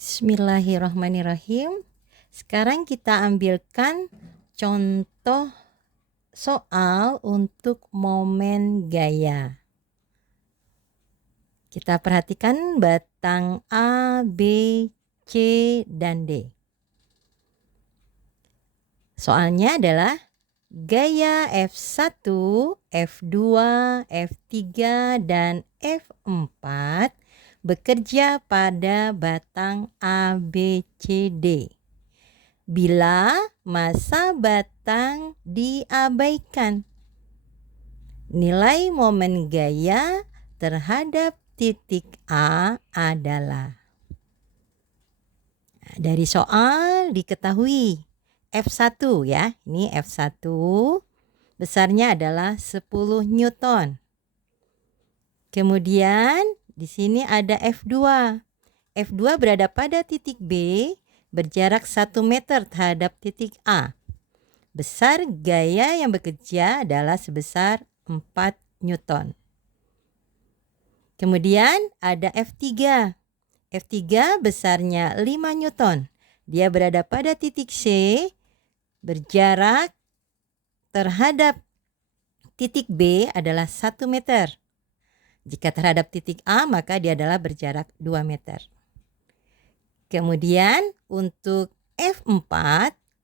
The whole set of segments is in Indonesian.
Bismillahirrahmanirrahim. Sekarang kita ambilkan contoh soal untuk momen gaya. Kita perhatikan batang A, B, C, dan D. Soalnya adalah gaya F1, F2, F3, dan F4 bekerja pada batang A, B, C, D. Bila masa batang diabaikan, nilai momen gaya terhadap titik A adalah. Dari soal diketahui F1 ya, ini F1 besarnya adalah 10 Newton. Kemudian di sini ada F2. F2 berada pada titik B, berjarak 1 meter terhadap titik A. Besar gaya yang bekerja adalah sebesar 4 Newton. Kemudian ada F3. F3 besarnya 5 Newton. Dia berada pada titik C, berjarak terhadap titik B adalah 1 meter. Jika terhadap titik A, maka dia adalah berjarak 2 meter. Kemudian untuk F4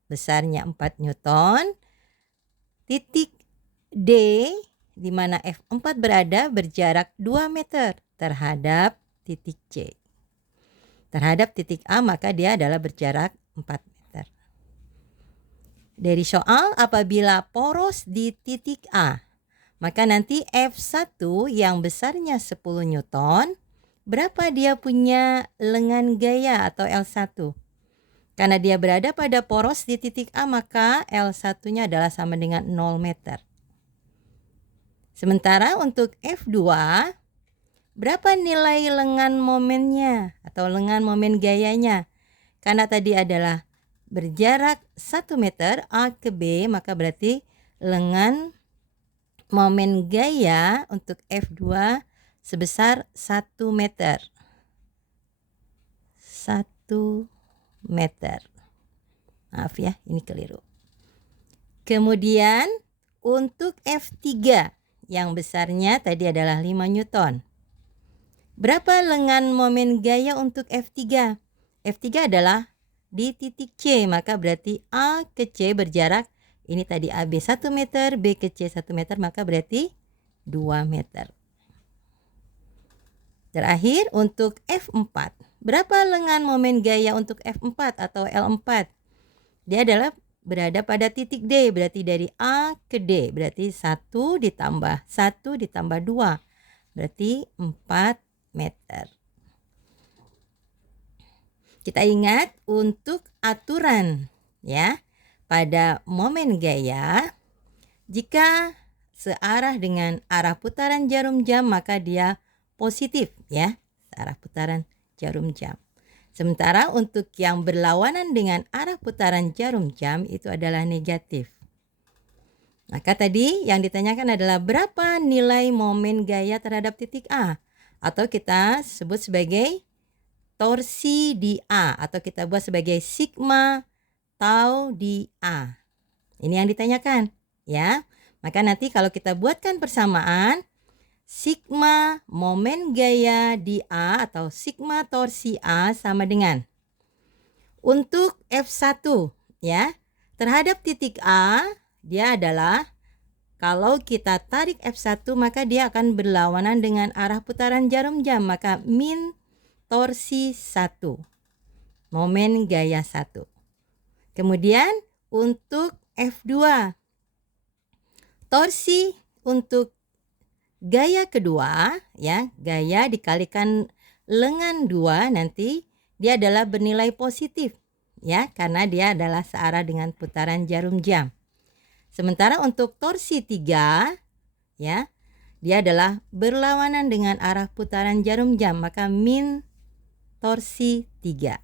besarnya 4 Newton. Titik D di mana F4 berada berjarak 2 meter terhadap titik C. Terhadap titik A maka dia adalah berjarak 4 meter. Dari soal, apabila poros di titik A, maka nanti F1 yang besarnya 10 Newton, berapa dia punya lengan gaya atau L1? Karena dia berada pada poros di titik A, maka L1-nya adalah sama dengan 0 meter. Sementara untuk F2, berapa nilai lengan momennya atau lengan momen gayanya? Karena tadi adalah berjarak 1 meter A ke B, maka berarti lengan momen gaya untuk F2 sebesar 1 meter. 1 meter. Maaf ya, ini keliru. Kemudian untuk F3 yang besarnya tadi adalah 5 Newton. Berapa lengan momen gaya untuk F3? F3 adalah di titik C, maka berarti A ke C berjarak, ini tadi AB 1 meter, B ke C 1 meter, maka berarti 2 meter. Terakhir untuk F4. Berapa lengan momen gaya untuk F4 atau L4? Dia adalah berada pada titik D, berarti dari A ke D, berarti 1 ditambah 1 ditambah 2, berarti 4 meter. Kita ingat untuk aturan ya, pada momen gaya, jika searah dengan arah putaran jarum jam maka dia positif ya, arah putaran jarum jam. Sementara untuk yang berlawanan dengan arah putaran jarum jam itu adalah negatif. Maka tadi yang ditanyakan adalah berapa nilai momen gaya terhadap titik A, atau kita sebut sebagai torsi di A, atau kita buat sebagai sigma tau di A. Ini yang ditanyakan ya. Maka nanti kalau kita buatkan persamaan, sigma momen gaya di A atau sigma torsi A sama dengan, untuk F1 ya, terhadap titik A dia adalah, kalau kita tarik F1 maka dia akan berlawanan dengan arah putaran jarum jam, maka min torsi 1, momen gaya 1. Kemudian untuk F2, torsi untuk gaya kedua ya, gaya dikalikan lengan 2 nanti dia adalah bernilai positif ya, karena dia adalah searah dengan putaran jarum jam. Sementara untuk torsi 3 ya, dia adalah berlawanan dengan arah putaran jarum jam, maka min torsi 3.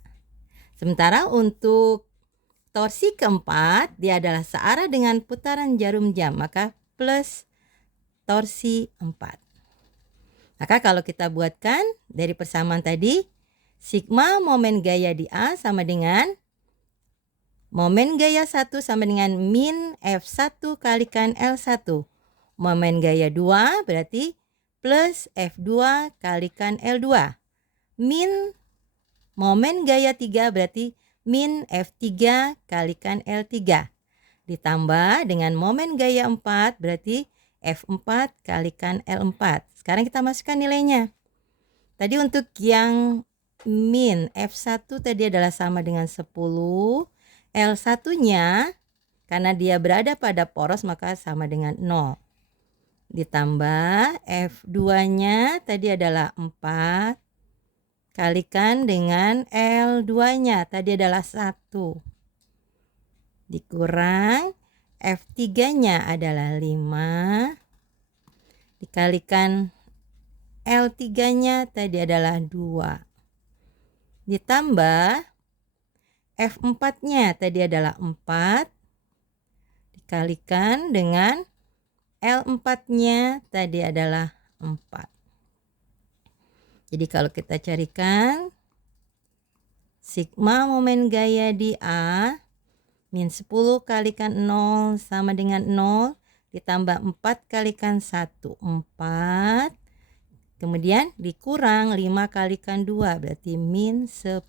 Sementara untuk torsi keempat dia adalah searah dengan putaran jarum jam, maka plus torsi 4. Maka kalau kita buatkan dari persamaan tadi, Sigma momen gaya di A sama dengan momen gaya 1 sama dengan min F1 kalikan L1. Momen gaya 2 berarti plus F2 kalikan L2. Min momen gaya 3 berarti min F3 kalikan L3. Ditambah dengan momen gaya 4 berarti F4 kalikan L4. Sekarang kita masukkan nilainya. Tadi untuk yang min F1 tadi adalah sama dengan 10. L1-nya karena dia berada pada poros maka sama dengan 0. Ditambah F2-nya tadi adalah 4. Kalikan dengan L2-nya tadi adalah 1. Dikurang F3-nya adalah 5. Dikalikan L3-nya tadi adalah 2. Ditambah F4-nya tadi adalah 4. Dikalikan dengan L4-nya tadi adalah 4. Jadi kalau kita carikan sigma momen gaya di A min 10 kalikan 0 sama dengan 0 ditambah 4 kalikan 1, 4. Kemudian dikurang 5 kalikan 2 berarti min 10.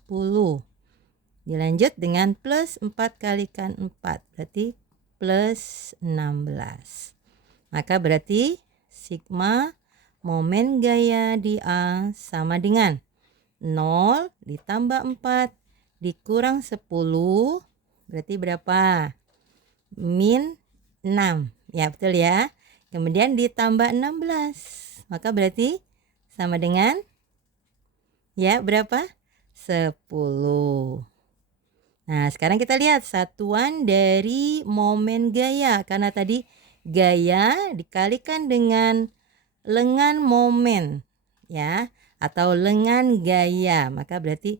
Dilanjut dengan plus 4 kalikan 4 berarti plus 16. Maka berarti sigma momen gaya di A sama dengan 0 ditambah 4 dikurang 10 berarti berapa? Min 6. Ya betul ya. Kemudian ditambah 16. Maka berarti sama dengan ya berapa? 10. Nah sekarang kita lihat satuan dari momen gaya. Karena tadi gaya dikalikan dengan lengan momen ya atau lengan gaya. Maka berarti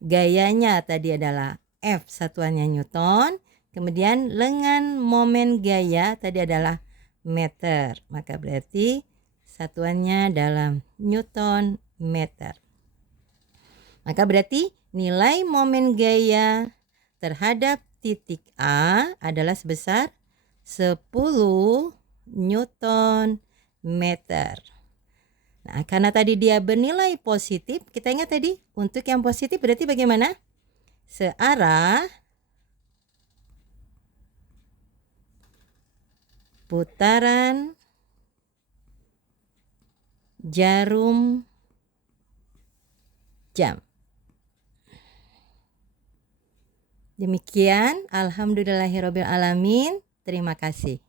gayanya tadi adalah F satuannya Newton. Kemudian lengan momen gaya tadi adalah meter. Maka berarti satuannya dalam Newton meter. Maka berarti nilai momen gaya terhadap titik A adalah sebesar 10 Newton meter. Nah, karena tadi dia bernilai positif, kita ingat tadi untuk yang positif berarti bagaimana? Searah putaran jarum jam. Demikian, alhamdulillahirobbilalamin. Terima kasih.